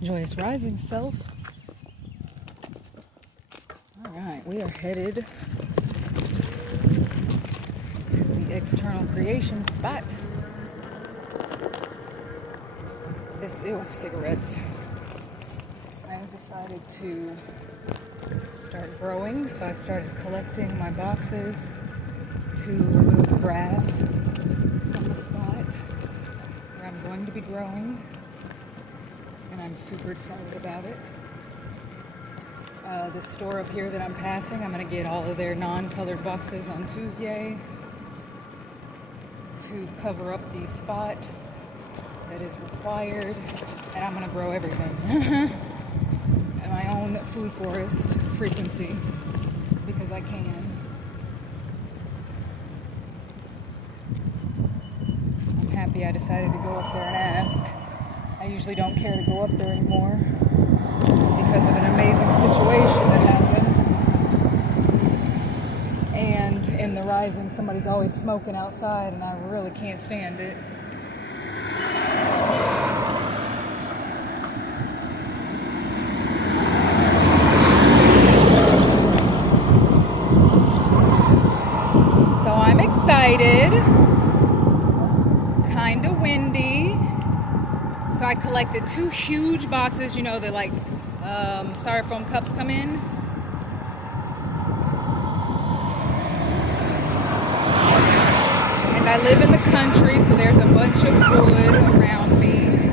Joyous rising, self. All right, we are headed to the external creation spot. Cigarettes. I decided to start growing, so I started collecting my boxes to remove the grass from the spot where I'm going to be growing, and I'm super excited about it. The store up here that I'm passing, I'm going to get all of their non-colored boxes on Tuesday to cover up the spot that is required, and I'm going to grow everything at my own food forest frequency because I can. I'm happy I decided to go up there and ask. I usually don't care to go up there anymore because of an amazing situation that happened. And in the rising, somebody's always smoking outside, and I really can't stand it. So I'm excited. Kind of windy. So I collected 2 huge boxes, you know, that like styrofoam cups come in. And I live in the country, so there's a bunch of wood around me.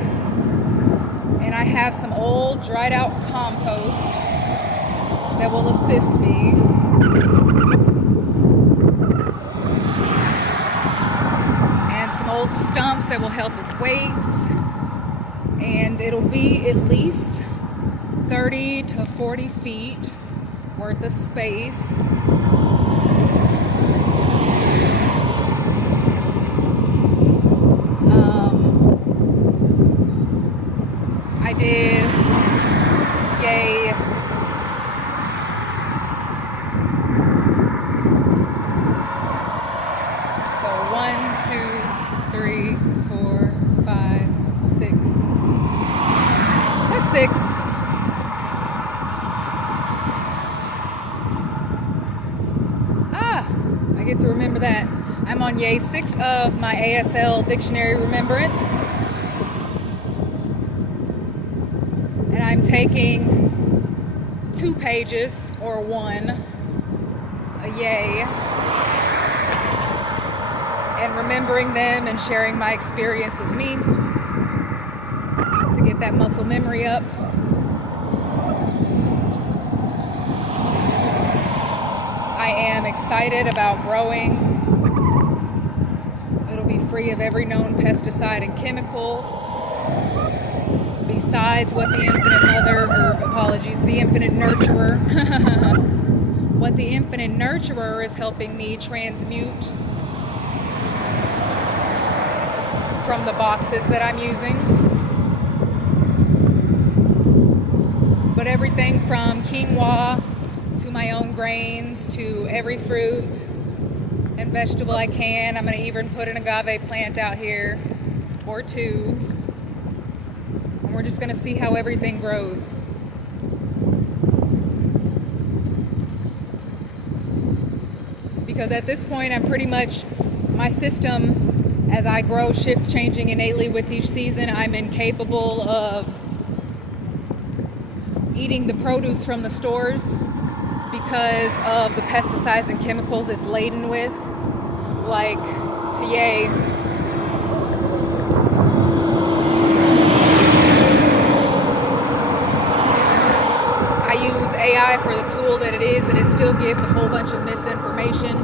And I have some old dried out compost that will assist me. And some old stumps that will help with weights. And it'll be at least 30 to 40 feet worth of space. I did, yay. So 1, 2, 3, 4, 5, 6. That's 6. I get to remember that. I'm on yay 6 of my ASL dictionary remembrance. And I'm taking 2 pages, or 1, a yay, and remembering them and sharing my experience with me to get that muscle memory up. I am excited about growing. It'll be free of every known pesticide and chemical, besides what the infinite the infinite nurturer, what the infinite nurturer is helping me transmute from the boxes that I'm using. But everything from quinoa to my own grains to every fruit and vegetable I can. I'm going to even put an agave plant out here or 2. And we're just going to see how everything grows. Because at this point, I'm pretty much, my system, as I grow, shift changing innately with each season, I'm incapable of eating the produce from the stores because of the pesticides and chemicals it's laden with. Like today, I use AI for the tool that it is, and it still gives a whole bunch of misinformation.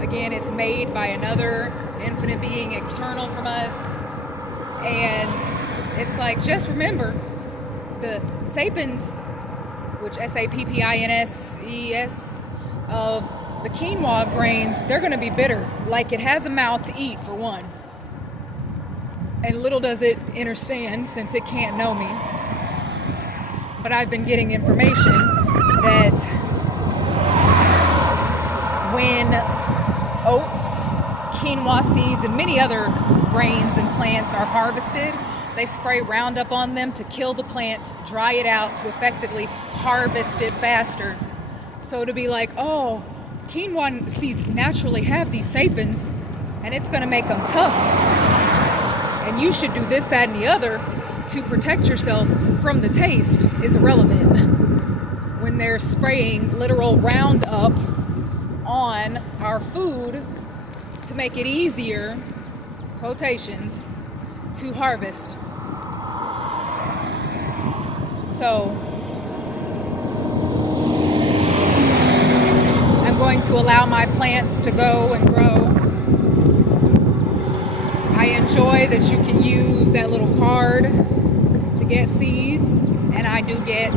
Again, it's made by another infinite being external from us. And it's like, just remember, the sapiens, which SAPPINSES, of the quinoa grains, they're going to be bitter. Like, it has a mouth to eat, for one. And little does it understand, since it can't know me. But I've been getting information that when oats, quinoa seeds, and many other grains and plants are harvested, They spray Roundup on them to kill the plant, dry it out to effectively harvest it faster. So to be like, oh, quinoa seeds naturally have these sapiens, and it's going to make them tough. And you should do this, that, and the other to protect yourself from the taste is irrelevant. When they're spraying literal Roundup on our food to make it easier, quotations, to harvest. So I'm going to allow my plants to go and grow. I enjoy that you can use that little card to get seeds, and I do get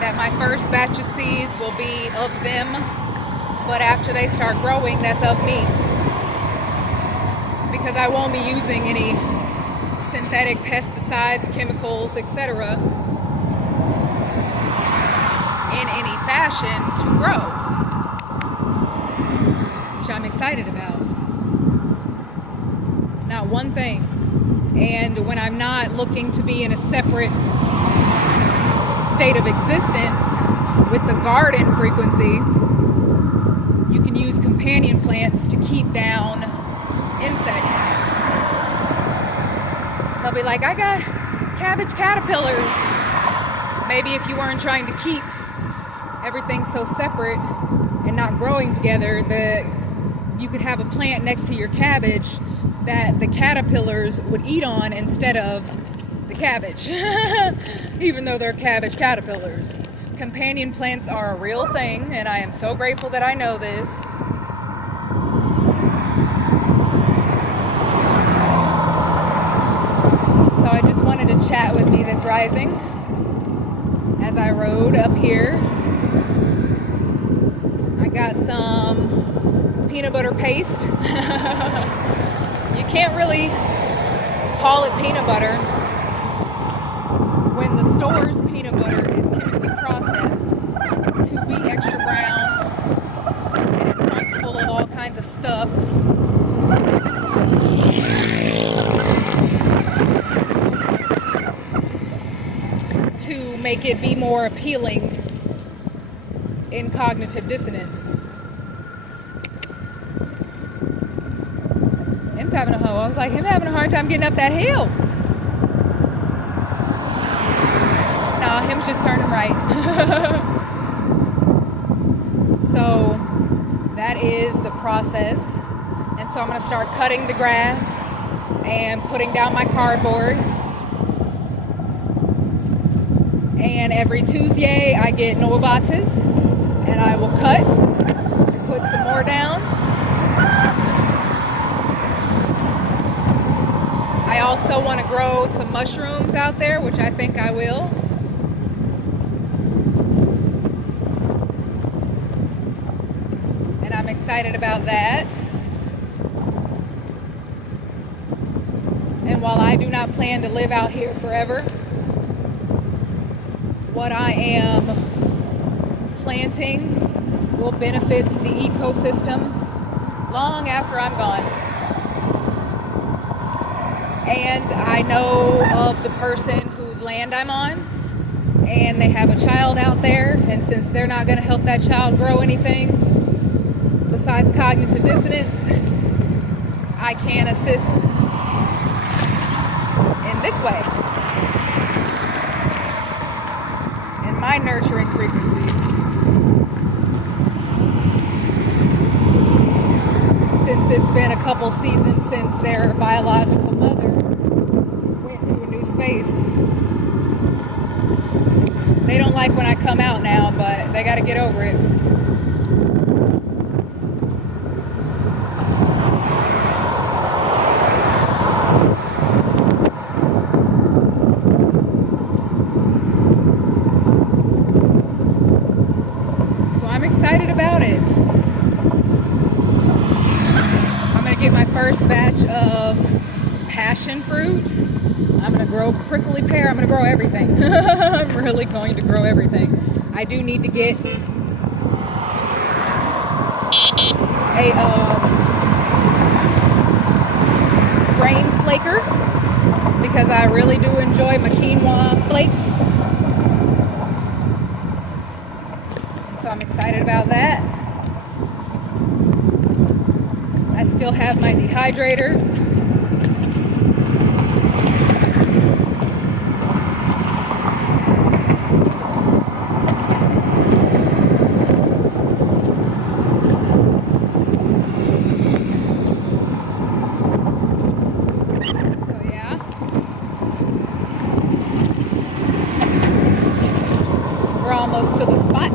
that my first batch of seeds will be of them, but after they start growing, that's of me. Because I won't be using any synthetic pesticides, chemicals, etc. in any fashion to grow, which I'm excited about. Not one thing. And when I'm not looking to be in a separate state of existence with the garden frequency, you can use companion plants to keep down insects. They'll be like, I got cabbage caterpillars. Maybe if you weren't trying to keep everything so separate and not growing together, that you could have a plant next to your cabbage that the caterpillars would eat on instead of the cabbage, even though they're cabbage caterpillars. Companion plants are a real thing, and I am so grateful that I know this. So I just wanted to chat with me this rising as I rode up here. I got some peanut butter paste. You can't really call it peanut butter when the store's peanut butter is chemically processed to be extra brown, and it's pumped full of all kinds of stuff. To make it be more appealing in cognitive dissonance. Him's having a hoe. I was like, him having a hard time getting up that hill. No, him's just turning right. So that is the process. And so I'm going to start cutting the grass and putting down my cardboard. And every Tuesday I get Noah boxes and I will cut, put some more down. I also want to grow some mushrooms out there, which I think I will. And I'm excited about that. And while I do not plan to live out here forever, what I am planting will benefit the ecosystem long after I'm gone. And I know of the person whose land I'm on, and they have a child out there, and since they're not going to help that child grow anything besides cognitive dissonance, I can assist in this way. My nurturing frequency. Since it's been a couple seasons since their biological mother went to a new space. They don't like when I come out now, but they got to get over it. First batch of passion fruit. I'm going to grow prickly pear. I'm going to grow everything. I'm really going to grow everything. I do need to get a grain flaker because I really do enjoy my quinoa flakes. So I'm excited about that. I still have my dehydrator. We're almost to the spot.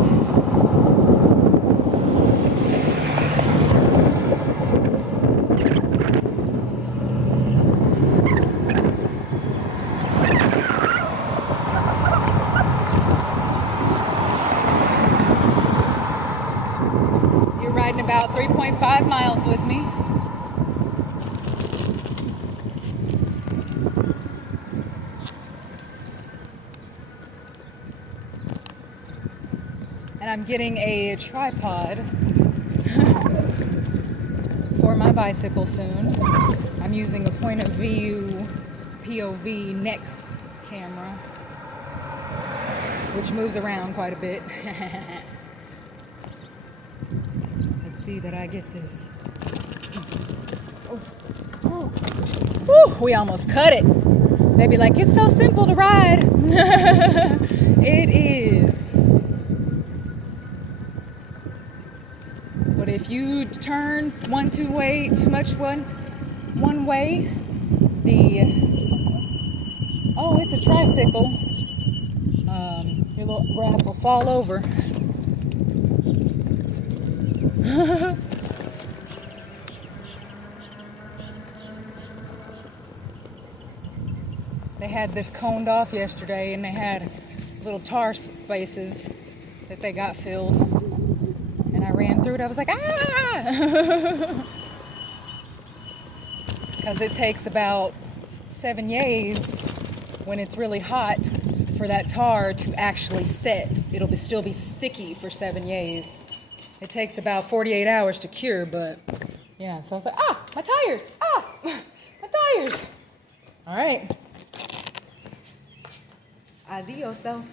You're riding about 3.5 miles with me. And I'm getting a tripod for my bicycle soon. I'm using a point of view POV neck camera, which moves around quite a bit. Let's see that I get this. Oh. Woo, we almost cut it. They'd be like, it's so simple to ride. It is. But if you turn one way, oh, it's a tricycle. Your little grass will fall over. They had this coned off yesterday, and they had little tar spaces that they got filled. And I ran through it. I was like, ah! Because it takes about 7 yays when it's really hot for that tar to actually set. It'll still be sticky for 7 yays. It takes about 48 hours to cure, but yeah. So I was like, my tires! My tires! All right. Adios, self.